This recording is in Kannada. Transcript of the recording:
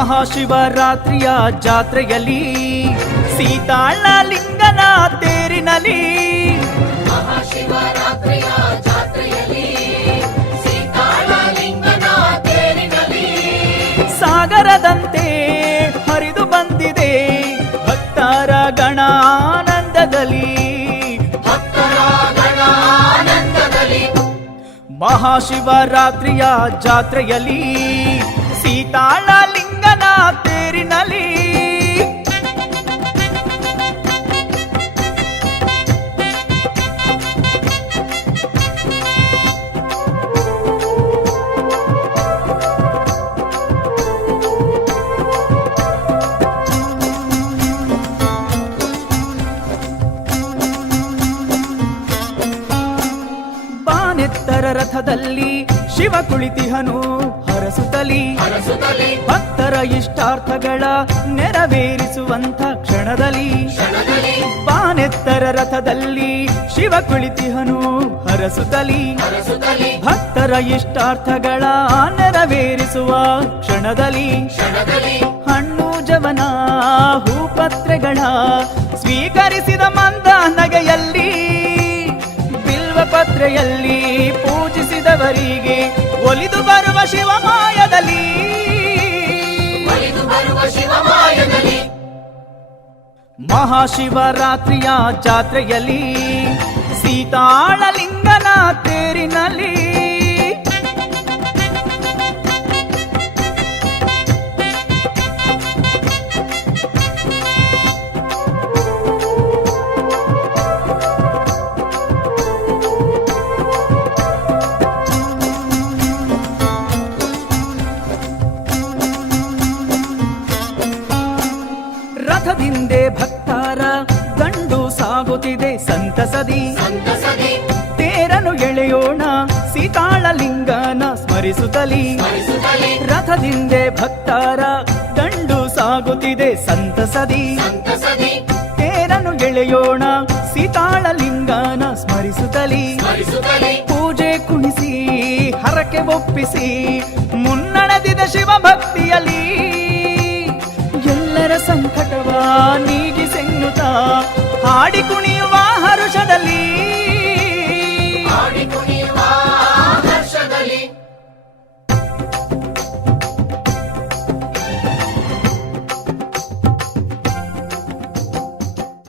ಮಹಾಶಿವರಾತ್ರಿಯ ಜಾತ್ರೆಯಲ್ಲಿ ಸೀತಾಳ ಲಿಂಗನ ತೇರಿನಲ್ಲಿ ಮಹಾಶಿವರಾತ್ರಿಯ ಜಾತ್ರೆಯಲ್ಲಿ ಸೀತಾಳ ಲಿಂಗನ ತೇರಿನಲ್ಲಿ ಸಾಗರದಂತೆ ಹರಿದು ಬಂದಿದೆ ಭಕ್ತರ ಗಣಾನಂದದಲ್ಲಿ ಮಹಾಶಿವರಾತ್ರಿಯ ಜಾತ್ರೆಯಲ್ಲಿ ಸೀತಾಳ ಲಿಂಗನ ತೇರಿನಲ್ಲಿ ಬಾನೆತ್ತರ ರಥದಲ್ಲಿ ಶಿವ ಕುಳಿತಿಹನು ಹರಸುತ್ತಲಿ ಭಕ್ತರ ಇಷ್ಟಾರ್ಥಗಳ ನೆರವೇರಿಸುವಂಥ ಕ್ಷಣದಲ್ಲಿ ಬಾನೆತ್ತರ ರಥದಲ್ಲಿ ಶಿವ ಕುಳಿತಿಹನು ಹರಸುತ್ತಲಿ ಭಕ್ತರ ಇಷ್ಟಾರ್ಥಗಳ ನೆರವೇರಿಸುವ ಕ್ಷಣದಲ್ಲಿ ಹಣ್ಣು ಜವನ ಹೂಪತ್ರೆಗಳ ಸ್ವೀಕರಿಸಿದ ಮಂದ ನಗೆಯಲ್ಲಿ ಪತ್ರೆಯಲ್ಲಿ ಪೂಜಿಸಿದವರಿಗೆ ಒಲಿದು ಬರುವ ಶಿವಮಾಯದಲ್ಲಿ ಮಹಾಶಿವರಾತ್ರಿಯ ಜಾತ್ರೆಯಲ್ಲಿ ಸೀತಾಳ ಲಿಂಗನ ತೇರಿನಲ್ಲಿ ರಥದಿಂದೆ ಭಕ್ತರ ದಂಡು ಸಾಗುತ್ತಿದೆ ಸಂತಸದಿ ತೇರನು ಎಳೆಯೋಣ ಸೀತಾಳ ಲಿಂಗನ ಸ್ಮರಿಸುತ್ತಲಿ ರಥದಿಂದೆ ಭಕ್ತರ ದಂಡು ಸಾಗುತ್ತಿದೆ ಸಂತಸದಿ ತೇರನು ಎಳೆಯೋಣ ಸೀತಾಳ ಲಿಂಗನ ಸ್ಮರಿಸುತ್ತಲಿ ಪೂಜೆ ಕುಣಿಸಿ ಹರಕೆ ಒಪ್ಪಿಸಿ ಮುನ್ನಡೆದಿದ ಶಿವ ಭಕ್ತಿಯಲ್ಲಿ